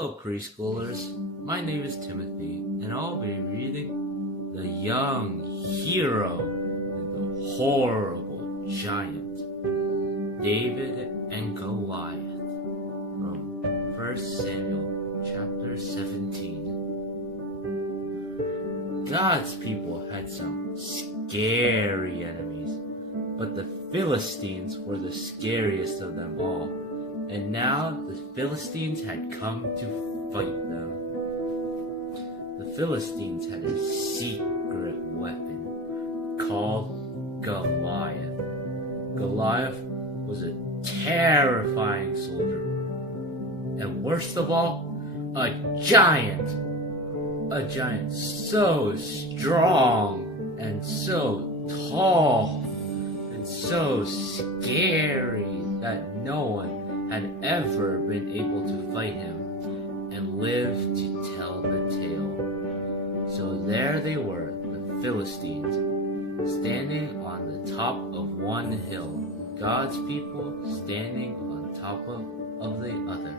Hello preschoolers, my name is Timothy and I'll be reading The Young Hero and the Horrible Giant, David and Goliath, from 1 Samuel chapter 17. God's people had some scary enemies, but the Philistines were the scariest of them all. And now the Philistines had come to fight them. The Philistines had a secret weapon called Goliath. Goliath was a terrifying soldier. And worst of all, a giant. A giant so strong and so tall and so scary that no one had ever been able to fight him and live to tell the tale. So there they were, the Philistines, standing on the top of one hill, God's people standing on top of the other.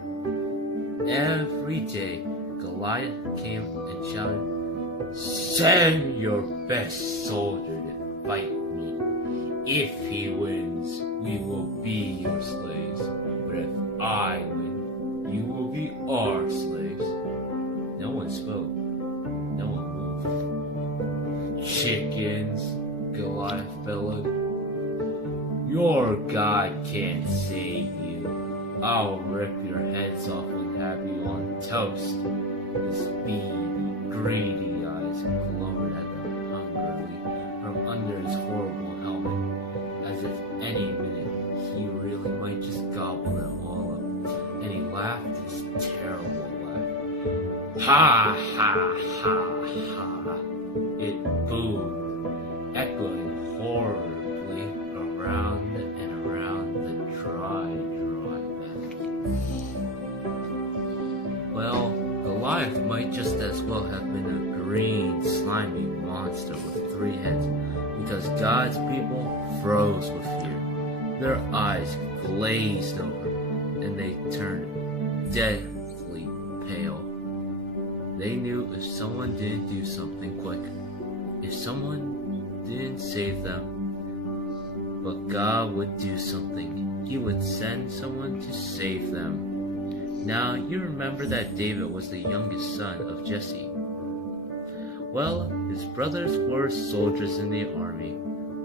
Every day, Goliath came and shouted, "Send your best soldier to fight me. If he wins, we will be your slaves. But if I win, you will be our slaves." No one spoke. No one moved. "Chickens," Goliath bellowed. "Your God can't save you. I'll rip your heads off and have you on toast." His beady, greedy eyes glowed at them hungrily from under his horrible helmet, as if any minute he really might just gobble them all up. And he laughed his terrible laugh. Ha ha ha ha! It boomed, echoing horribly around and around the dry meadow. Well, Goliath might just as well have been a green, slimy monster with 3 heads, because God's people froze with fear. Their eyes glazed over, and they turned deathly pale. They knew if someone didn't do something quick, if someone didn't save them, but God would do something. He would send someone to save them. Now, you remember that David was the youngest son of Jesse. Well, his brothers were soldiers in the army.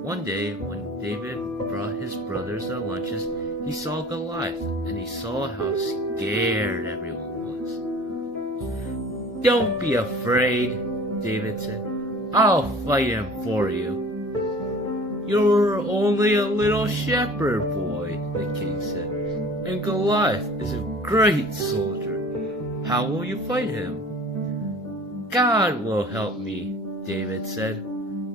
One day, when David brought his brothers their lunches, he saw Goliath, and he saw how scared everyone was. "Don't be afraid," David said. "I'll fight him for you." "You're only a little shepherd boy," the king said, "and Goliath is a great soldier. How will you fight him?" "God will help me," David said.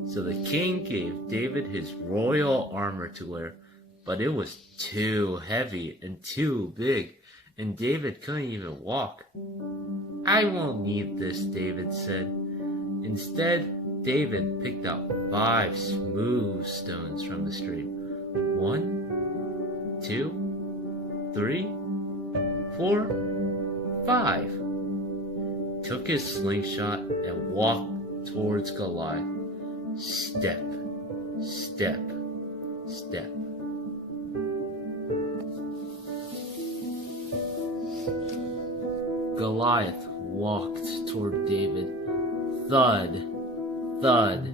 So the king gave David his royal armor to wear, but it was too heavy and too big, and David couldn't even walk. "I won't need this," David said. Instead, David picked out 5 smooth stones from the street. 1, 2, 3, 4, 5. Took his slingshot and walked towards Goliath. Step, step, step. Goliath walked toward David. Thud, thud,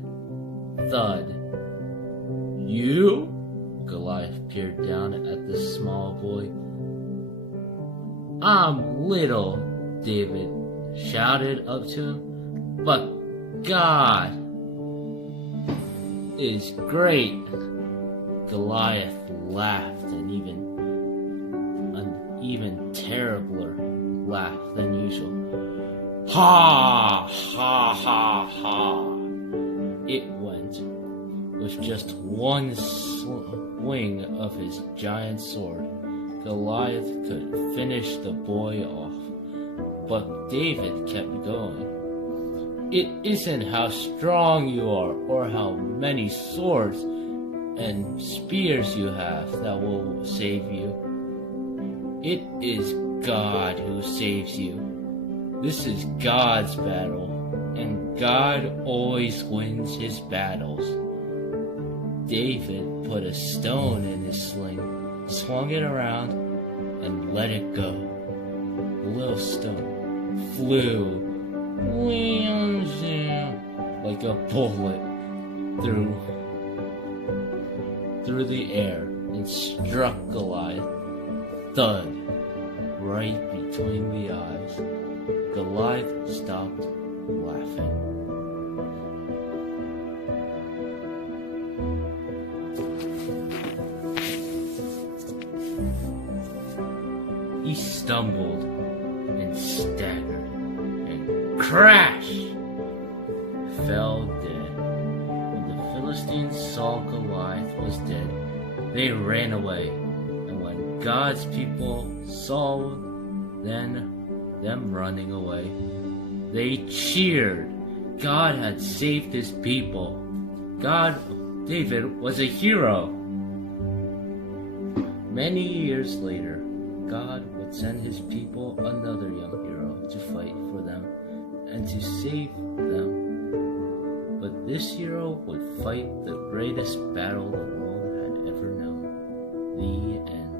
thud. "You?" Goliath peered down at the small boy. "I'm little," David shouted up to him, "but God is great." Goliath laughed an even terribler laugh than usual. Ha ha ha ha! It went. With just one swing of his giant sword, Goliath could finish the boy off. But David kept going. "It isn't how strong you are or how many swords and spears you have that will save you. It is God who saves you. This is God's battle, and God always wins his battles. David put a stone in his sling, swung it around, and let it go. The little stone flew like a bullet through the air and struck Goliath, thud, right between the eyes. Goliath stopped laughing. He stumbled and staggered and crashed, fell dead. When the Philistines saw Goliath was dead, they ran away. And when God's people saw them running away, they cheered. God had saved his people. David was a hero. Many years later, God would send his people another young hero to fight for them and to save them. But this hero would fight the greatest battle the world had ever known. The end.